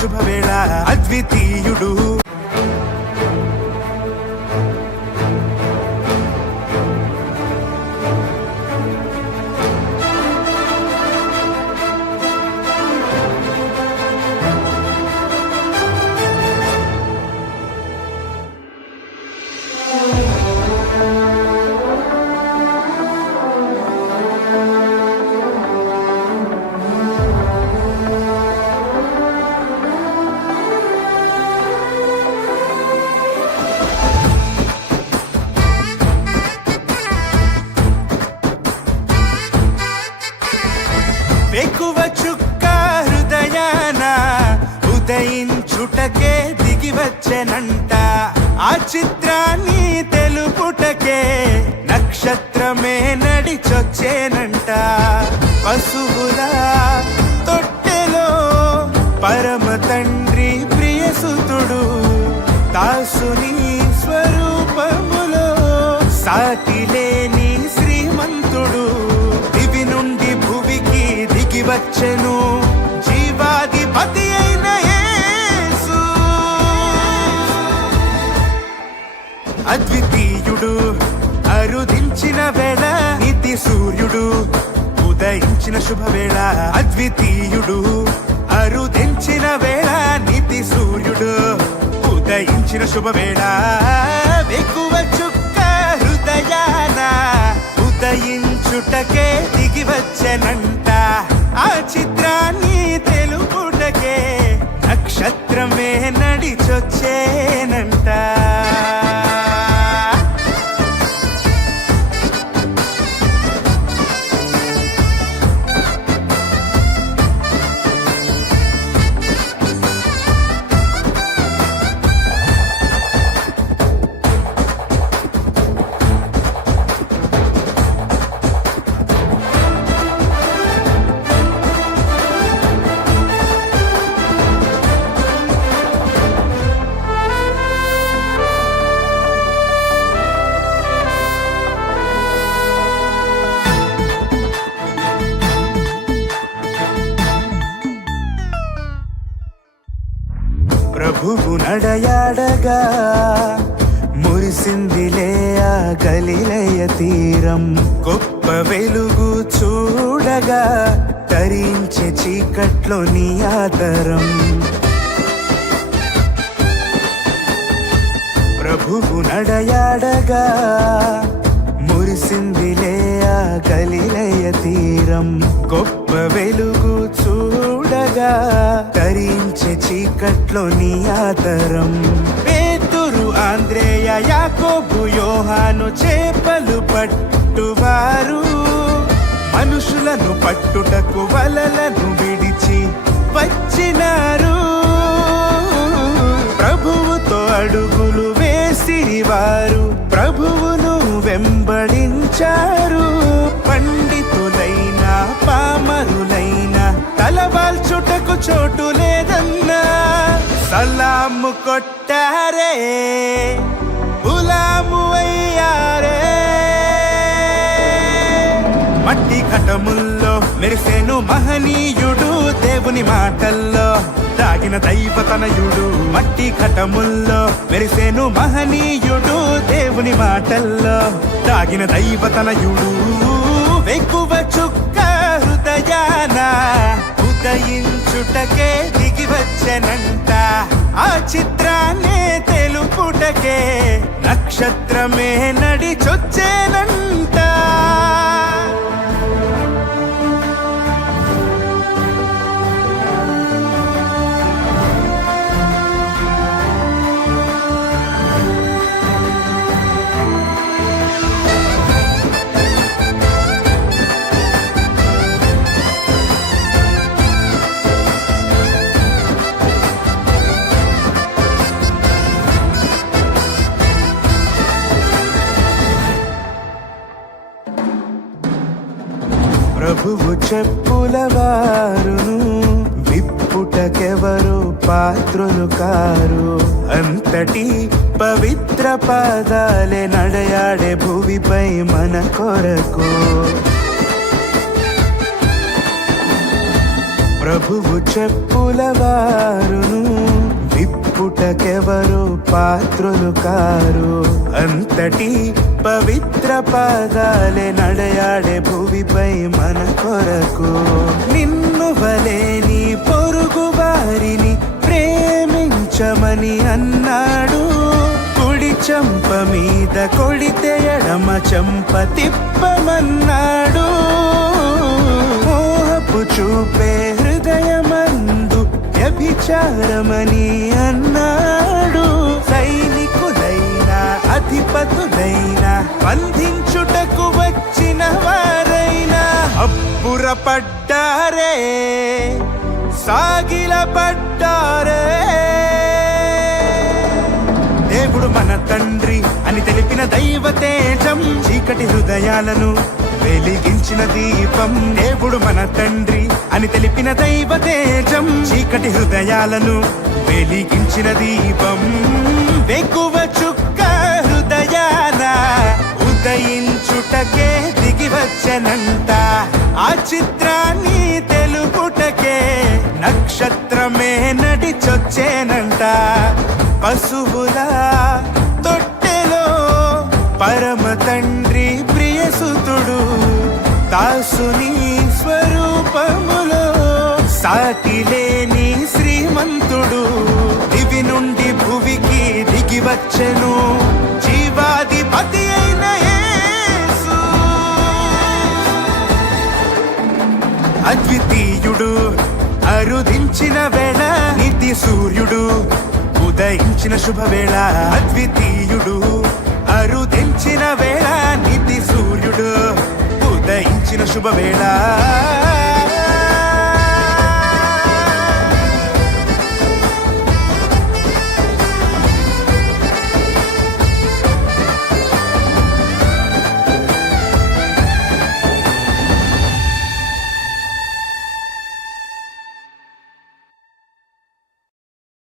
శుభవేళ అద్వితీయుడు. ఎక్కువ చుక్క హృదయాన ఉదయించుటకే దిగి వచ్చెనంట. ఆ చిత్రాన్ని తెలుపుటకే నక్షత్రమే నడిచొచ్చేనంట. పశువుల తొట్టెలో పరమ తండ్రి ప్రియసుతుడు, దాసుని స్వరూపములో సాటిలేని శ్రీమంతుడు. దివి నుండి భువికి దిగి వచ్చెను జీవాధిపతి అయిన యేసు. అద్వితీయుడు అరుదించిన వేళ నీతి సూర్యుడు, ఉదయించిన శుభవేళ అద్వితీయుడు. అరుదించిన వేళ నీతి సూర్యుడు, ఉదయించిన శుభవేళ. ఎక్కువ చుక్క హృదయాన ఉదయించుటకే దిగి వచ్చెనంట. ఆ చిత్రాన్ని తెలుపుటకే నక్షత్రమే నడిచొచ్చేనంట. ప్రభువు నడయాడగా మురిసిందిలే ఆ గలిలయ తీరం. గొప్ప వెలుగు చూడగా తరించే చీకట్లో నీ ఆదరం. ప్రభువు నడయాడగా మురిసిందిలే ఆ గలిలయ తీరం. గొప్ప వెలుగు చూడగా తరించే చీకట్లో నీ ఆదరం. పేతురు, ఆంద్రేయ, యాకోబు, యోహాను చేపలు పట్టువారు మనుషులను పట్టుటకు వలలను విడిచి వచ్చినారు. ప్రభువుతో అడుగులు వేసిరివారు ప్రభువును వెంబడించారు. పండితులైన పామరులైన తలవాల్చుటకు చోటు లేదన్నా సలాము కొట్టారే, గులాము అయ్యారే. మట్టి ఘటముల్లో మెరిసెను మహనీయుడు, దేవుని మాటల్లో దాగిన దైవతనయుడు. మట్టి ఘటముల్లో మెరిసెను మహనీయుడు, దేవుని మాటల్లో దాగిన దైవతనయుడు. ఎక్కువ చుక్క హృదయాన ఉదయించుటకే దిగి వచ్చెనంట. ఆ చిత్రాన్నే తెలుపుటకే నక్షత్రమే నడిచొచ్చేనంట. ప్రభువు చెప్పుల వారును విప్పుటకెవరు పాత్రులు కారు. అంతటి పవిత్ర పాదాలే నడయాడే భూమిపై మన కొరకు. ప్రభువు చెప్పుల వారును విప్పుటకెవరు పాత్రులు కారు అంతటి పవిత్ర పాదాలే నడయాడే భువిపై మన కొరకు నిన్ను వలే నీ పొరుగు వారిని ప్రేమించమని అన్నాడు కుడి చెంప మీద కొడితే ఎడమ చెంప తిప్పమన్నాడు మోహపు చూపే హృదయమందు వ్యభిచారమని అన్నాడు సైనికులైనా అధిపతులైనా బంధించుటకు వచ్చిన వారైనా అబ్బురపడ్డారే సాగిలపడ్డారే దేవుడు మన తండ్రి అని తెలిపిన దైవ తేజం చీకటి హృదయాలను వెలిగించిన దీపం దేవుడు మన తండ్రి అని తెలిపిన దైవ తేజం చీకటి హృదయాలను వెలిగించిన దీపం వెక్కువ చుక్క హృదయాన ఉదయించుటకే దిగి వచ్చనంట ఆ చిత్రాన్ని తెలుపుటకే నక్షత్రమే నడిచొచ్చేనంట పశువుల తొట్టెలో పరమ తండ్రి ప్రియసుతుడు దాసుని స్వరూపములో సాటి లేని శ్రీమంతుడు దివి నుండి భువికి దిగి వచ్చెను జీవాధిపతి అయిన యేసు అద్వితీయుడు అరుదించిన వేళ నీతి సూర్యుడు ఉదయించిన శుభవేళ అద్వితీయుడు అరుదించిన వేళ నీతి సూర్యుడు ఉదయించిన శుభవేళ